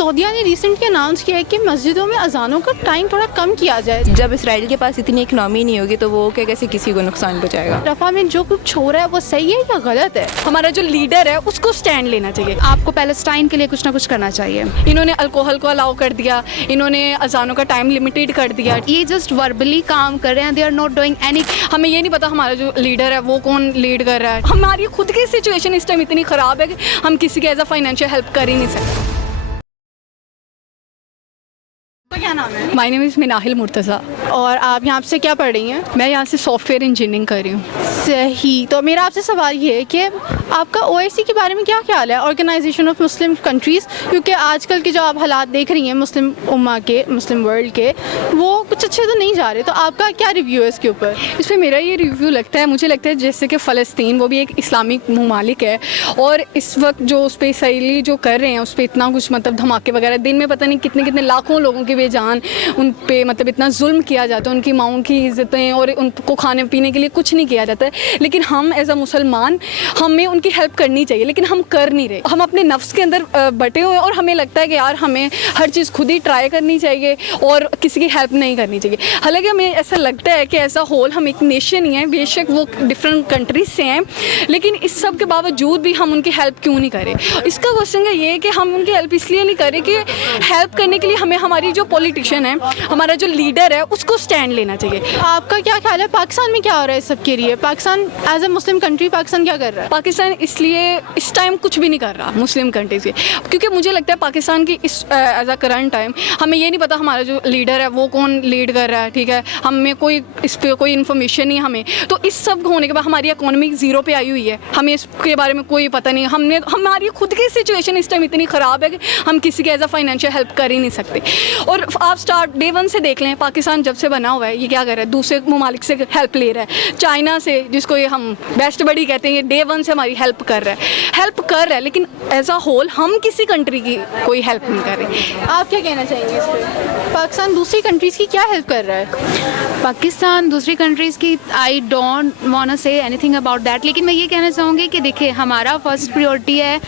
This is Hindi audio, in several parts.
सऊदीया ने रिसेंटली अनाउंस किया है कि मस्जिदों में अजानों का टाइम थोड़ा कम किया जाए। जब इसराइल के पास इतनी इकनॉमी नहीं होगी तो वो क्या कैसे किसी को नुकसान पहुँचाएगा। रफा में जो कुछ हो रहा है वो सही है या गलत है? हमारा जो लीडर है उसको स्टैंड लेना चाहिए। आपको पैलेस्टाइन के लिए कुछ ना कुछ करना चाहिए। इन्होंने अल्कोहल को अलाउ कर दिया, इन्होंने अजानों का टाइम लिमिटेड कर दिया। ये जस्ट वर्बली काम कर रहे हैं, they are not doing any. हमें ये नहीं पता हमारा जो लीडर है वो कौन लीड कर रहा है। हमारी खुद की सिचुएशन इस टाइम इतनी ख़राब है कि हम किसी के एज अ फाइनेंशियल हेल्प कर ही नहीं सकते। तो क्या नाम है? My name is Minahil Murtaza और आप यहाँ से क्या पढ़ रही हैं? मैं यहाँ से सॉफ्टवेयर इंजीनियरिंग कर रही हूँ। सही। तो मेरा आपसे सवाल ये है कि आपका ओआईसी के बारे में क्या ख्याल है, ऑर्गेनाइजेशन ऑफ मुस्लिम कंट्रीज़, क्योंकि आजकल के जो आप हालात देख रही हैं मुस्लिम उम्मा के, मुस्लिम वर्ल्ड के, वो कुछ अच्छे तो नहीं जा रहे। तो आपका क्या रिव्यू है इसके ऊपर? इस पर मेरा ये रिव्यू लगता है, मुझे लगता है जैसे कि फ़लस्तीन वो भी एक इस्लामिक ममालिक है और इस वक्त जो उस पर इसराइली जो कर रहे हैं उस पर इतना कुछ मतलब धमाके वगैरह, दिन में पता नहीं कितने कितने लाखों लोगों की बेजान उन पे मतलब इतना जुल्म किया जाता है, उनकी माओं की इज़्ज़तें और उनको खाने पीने के लिए कुछ नहीं किया जाता है। लेकिन हम एज अ मुसलमान हमें उनकी हेल्प करनी चाहिए, लेकिन हम कर नहीं रहे। हम अपने नफ्स के अंदर बटे हुए हैं और हमें लगता है कि यार हमें हर चीज़ खुद ही ट्राई करनी चाहिए और किसी की हेल्प नहीं करनी चाहिए। हालांकि हमें ऐसा लगता है कि एज अ होल हम एक नेशन ही हैं, बेशक वो डिफरेंट कंट्रीज से हैं, लेकिन इस सब के बावजूद भी हम उनकी हेल्प क्यों नहीं करें? इसका क्वेश्चन ये है कि हम उनकी हेल्प इसलिए नहीं करें कि हेल्प करने के लिए हमें हमारी जो पॉलिटिशियन है, हमारा जो लीडर है, उसको स्टैंड लेना चाहिए। आपका क्या ख्याल है पाकिस्तान में क्या हो रहा है इस सब के लिए? Pakistan as a Muslim country Pakistan क्या कर रहा है? पाकिस्तान इसलिए इस टाइम कुछ भी नहीं कर रहा मुस्लिम कंट्रीज के, क्योंकि मुझे लगता है पाकिस्तान की इस एज अ करंट टाइम हमें ये नहीं पता हमारा जो लीडर है वो कौन लीड कर रहा है, ठीक है, हमें कोई इस पर कोई इन्फॉर्मेशन नहीं हमें। तो इस सब होने के बाद हमारी इकोनॉमी ज़ीरो पे आई हुई है, हमें इसके बारे में कोई पता नहीं। हमारी खुद की सिचुएशन इस टाइम इतनी ख़राब है कि हम किसी के एज अ फाइनेंशियल हेल्प कर ही नहीं सकते। और आप स्टार्ट डे वन से देख लें, पाकिस्तान जब से बना हुआ है ये क्या कर रहा है, दूसरे ममालिक से हेल्प ले रहा है। चाइना से, जिसको ये हम बेस्ट बडी कहते हैं, ये डे वन से हमारी हेल्प कर रहा है, लेकिन एज अ होल हम किसी कंट्री की कोई हेल्प नहीं कर रहे। आप क्या कहना चाहेंगे इस पर? पाकिस्तान दूसरी कंट्रीज़ की क्या हेल्प कर रहा है? पाकिस्तान दूसरी कंट्रीज़ की I don't want to say anything about that, लेकिन मैं ये कहना चाहूँगी कि देखिए हमारा फर्स्ट प्रायोरिटी है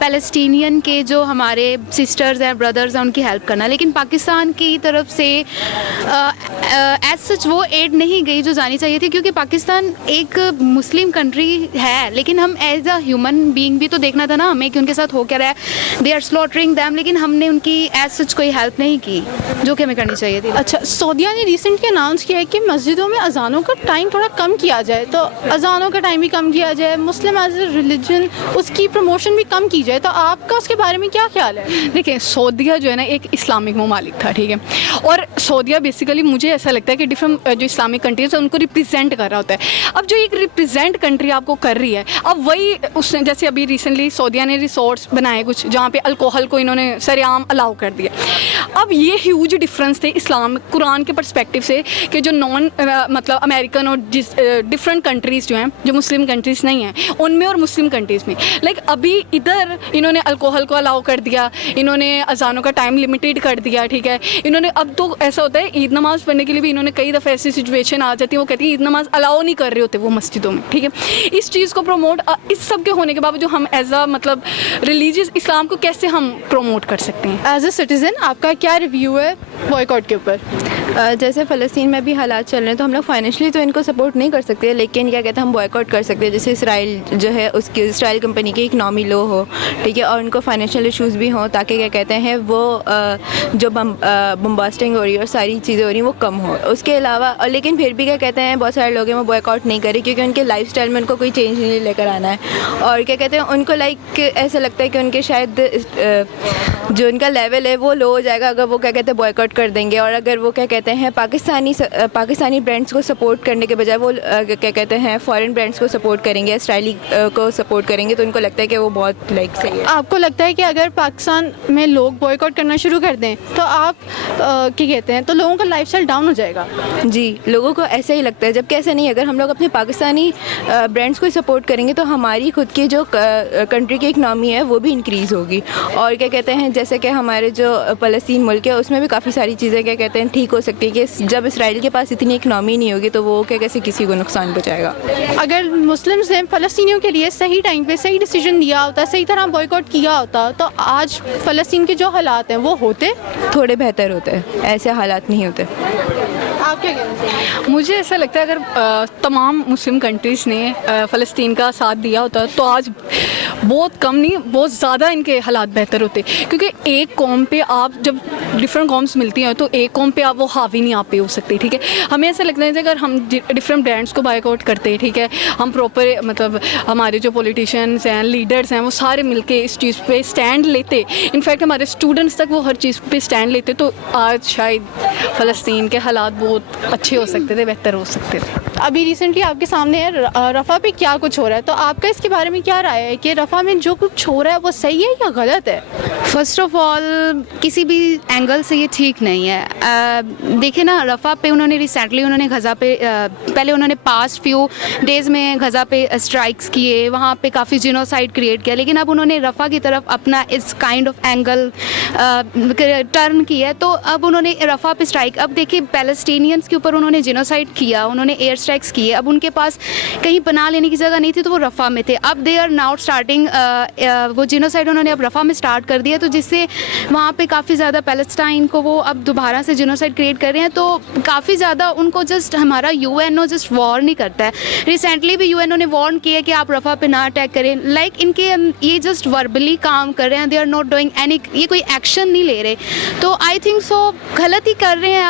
पैलेस्टीनियन के जो हमारे सिस्टर्स हैं, ब्रदर्स हैं, उनकी हेल्प करना। लेकिन पाकिस्तान की तरफ से एज सच वो एड नहीं गई जो जानी चाहिए थी, क्योंकि पाकिस्तान एक मुस्लिम कंट्री है, लेकिन हम एज अ ह्यूमन बीइंग भी तो देखना था ना हमें कि उनके साथ हो क्या रहा है। दे आर स्लॉटरिंग दैम, लेकिन हमने उनकी एज सच कोई हेल्प नहीं की जो कि हमें करनी चाहिए थी। अच्छा, सऊदीया ने रिसेंटली अनाउंस किया है कि मस्जिदों में अजानों का टाइम थोड़ा कम किया जाए। तो अजानों का टाइम भी कम किया जाए, मुस्लिम एज ए रिलीजन उसकी प्रमोशन भी कम की जाए। तो आपका उसके बारे में क्या ख्याल है? देखिए सऊदीया जो है ना एक इस्लामिक ममालिक था, ठीक है, और सऊदीया बेसिकली मुझे ऐसा लगता है कि डिफरेंट जो इस्लामिक कंट्रीज है उनको रिप्रेजेंट कर रहा होता है। अब जो एक रिप्रेजेंट कंट्री आपको कर रही है, अब वही उसने जैसे अभी रिसेंटली सऊदीया ने रिसोर्ट्स बनाए कुछ जहाँ पे अल्कोहल को इन्होंने सरेआम अलाउ कर दिया। अब ये ह्यूज डिफरेंस थे इस्लाम कुरान के पर्सपेक्टिव से कि जो नॉन मतलब अमेरिकन और डिफरेंट कंट्रीज़ जो हैं, जो मुस्लिम कंट्रीज़ नहीं हैं उनमें और मुस्लिम कंट्रीज़ में, लाइक अभी इधर इन्होंने अल्कोहल को अलाउ कर दिया, इन्होंने अजानों का टाइम लिमिटेड कर दिया, ठीक है, इन्होंने अब तो ऐसा होता है ईद नमाज़ पढ़ने के लिए भी इन्होंने कई दफ़े ऐसी सिचुएशन आ जाती है, वो कहती है ईद नमाज़ अलाउ नहीं कर रहे होते वो मस्जिदों में, ठीक है। इस चीज़ को प्रमोट इस सब के होने के बावजूद हम एज अ मतलब रिलीजियस इस्लाम को कैसे हम प्रमोट कर सकते हैं? एज ए सिटीज़न आपका क्या रिव्यू है बॉयकॉट के ऊपर? जैसे फ़लस्तीन में भी हालात चल रहे हैं तो हम लोग फाइनेंशियली तो इनको सपोर्ट नहीं कर सकते, लेकिन क्या कहते हैं हम बॉयकॉट कर सकते हैं। जैसे इसराइल जो है उसकी इसराइल कंपनी की इकनॉमी लो हो, ठीक है, और उनको फाइनेंशियल इश्यूज़ भी हों, ताकि क्या कहते हैं वो जो बम्बास्टिंग हो रही है और सारी चीज़ें हो रही हैं वो कम हो। उसके अलावा लेकिन फिर भी क्या कहते हैं बहुत सारे लोग हैं वो बॉयकॉट नहीं करें, क्योंकि उनके लाइफस्टाइल में उनको कोई चेंज नहीं लेकर आना है। और क्या कहते हैं उनको लाइक ऐसा लगता है कि उनके शायद जो उनका लेवल है वो लो हो जाएगा अगर वो क्या कहते हैं बॉयकॉट कर देंगे। और अगर वो क्या कहते हैं पाकिस्तानी ब्रांड्स को सपोर्ट करने के बजाय वो क्या कहते हैं फॉरेन ब्रांड्स को सपोर्ट करेंगे, इसराइली को सपोर्ट करेंगे, तो उनको लगता है कि वो बहुत लाइक सही है। आपको लगता है कि अगर पाकिस्तान में लोग बॉयकॉट करना शुरू कर दें तो आप क्या कहते हैं तो लोगों का लाइफस्टाइल डाउन हो जाएगा? जी, लोगों को ऐसा ही लगता है, जबकि ऐसा नहीं है। अगर हम लोग अपने पाकिस्तानी ब्रांड्स को सपोर्ट करेंगे तो हमारी खुद की जो कंट्री की इकनॉमी है वो भी इंक्रीज़ होगी। और क्या कहते हैं जैसे कि हमारे जो फ़लस्तीन मुल्क है उसमें भी काफ़ी सारी चीज़ें क्या कहते हैं ठीक हो सकती है कि जब इसराइल के पास इतनी इकनॉमी नहीं होगी तो वो क्या कैसे किसी को नुकसान पहुँचाएगा। अगर मुस्लिम्स ने फ़लस्तीनियों के लिए सही टाइम पे सही डिसीजन दिया होता, सही तरह बॉयकॉट किया होता, तो आज फ़लस्तीन के जो हालात हैं वो होते। थोड़े बेहतर होते हैं, ऐसे हालात नहीं होते। आप क्या कहना चाहिए? मुझे ऐसा लगता है अगर तमाम मुस्लिम कंट्रीज़ ने फ़लस्तीन का साथ दिया होता तो आज बहुत कम नहीं बहुत ज़्यादा इनके हालात बेहतर होते, क्योंकि एक कौम पे आप जब डिफरेंट कॉम्स मिलती हैं तो एक कौम पे आप वो हावी नहीं आप पे हो सकते, ठीक है। हमें ऐसा लगता है कि अगर हम डिफरेंट ब्रांड्स को बायकआउट करते हैं, ठीक है, हम प्रॉपर मतलब हमारे जो पॉलिटिशियंस हैं लीडर्स हैं वो सारे मिलके इस चीज़ पे स्टैंड लेते, इनफैक्ट हमारे स्टूडेंट्स तक वो हर चीज़ पे स्टैंड लेते, तो आज शायद फ़लस्तीन के हालात बहुत अच्छे हो सकते थे, बेहतर हो सकते थे। अभी रिसेंटली आपके सामने है रफ़ा पे क्या कुछ हो रहा है, तो आपका इसके बारे में क्या राय है कि रफ़ा में जो कुछ हो रहा है वो सही है या गलत है? फर्स्ट ऑफ ऑल किसी भी एंगल से ये ठीक नहीं है। देखिए ना, रफ़ा पे उन्होंने रिसेंटली उन्होंने गज़ा पे पहले उन्होंने पास्ट फ्यू डेज़ में गज़ा पे स्ट्राइक्स किए, वहाँ पे काफ़ी जिनोसाइड क्रिएट किया, लेकिन अब उन्होंने रफ़ा की तरफ अपना इस काइंड ऑफ एंगल टर्न किया है, तो अब उन्होंने रफ़ा पे स्ट्राइक, अब देखिए पैलेस्टीनियंस के ऊपर उन्होंने जिनोसाइड किया, उन्होंने एयर स्ट्राइक्स किए, अब उनके पास कहीं पनाह लेने की जगह नहीं थी तो वो रफ़ा में थे, अब दे आर नाउ स्टार्टिंग वो जिनोसाइड उन्होंने अब रफ़ा में स्टार्ट कर दिया, तो जिससे वहाँ पे काफ़ी ज़्यादा पैलेस्टाइन को वो अब दोबारा से जिनोसाइड क्रिएट कर रहे हैं, तो काफ़ी ज़्यादा उनको जस्ट हमारा यूएनओ जस्ट वॉर नहीं करता है। रिसेंटली भी यूएनओ ने वार्न किया कि आप रफ़ा पे ना अटैक करें, लाइक इनके ये जस्ट वर्बली काम कर रहे हैं, they are not doing any, ये कोई एक्शन नहीं ले रहे, तो आई थिंक सो गलत ही कर रहे हैं।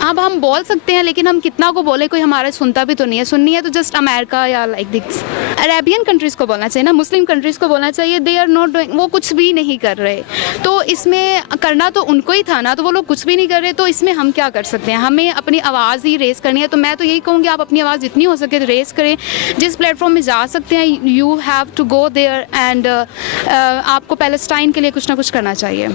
अब हम बोल सकते हैं, लेकिन हम कितना को बोले, कोई हमारा सुनता भी तो नहीं है, सुननी है तो जस्ट अमेरिका या लाइक दिस अरेबियन कंट्रीज़ को बोलना चाहिए ना, मुस्लिम कंट्रीज़ को बोलना चाहिए, दे आर नॉट डूइंग, वो कुछ भी नहीं कर रहे, तो इसमें करना तो उनको ही था ना, तो वो लोग कुछ भी नहीं कर रहे, तो इसमें हम क्या कर सकते हैं, हमें अपनी आवाज़ ही रेस करनी है। तो मैं तो यही कहूँगी आप अपनी आवाज़ जितनी हो सके रेस करें, जिस प्लेटफॉर्म में जा सकते हैं, you have to go there and आपको पैलेस्टाइन के लिए कुछ ना कुछ करना चाहिए।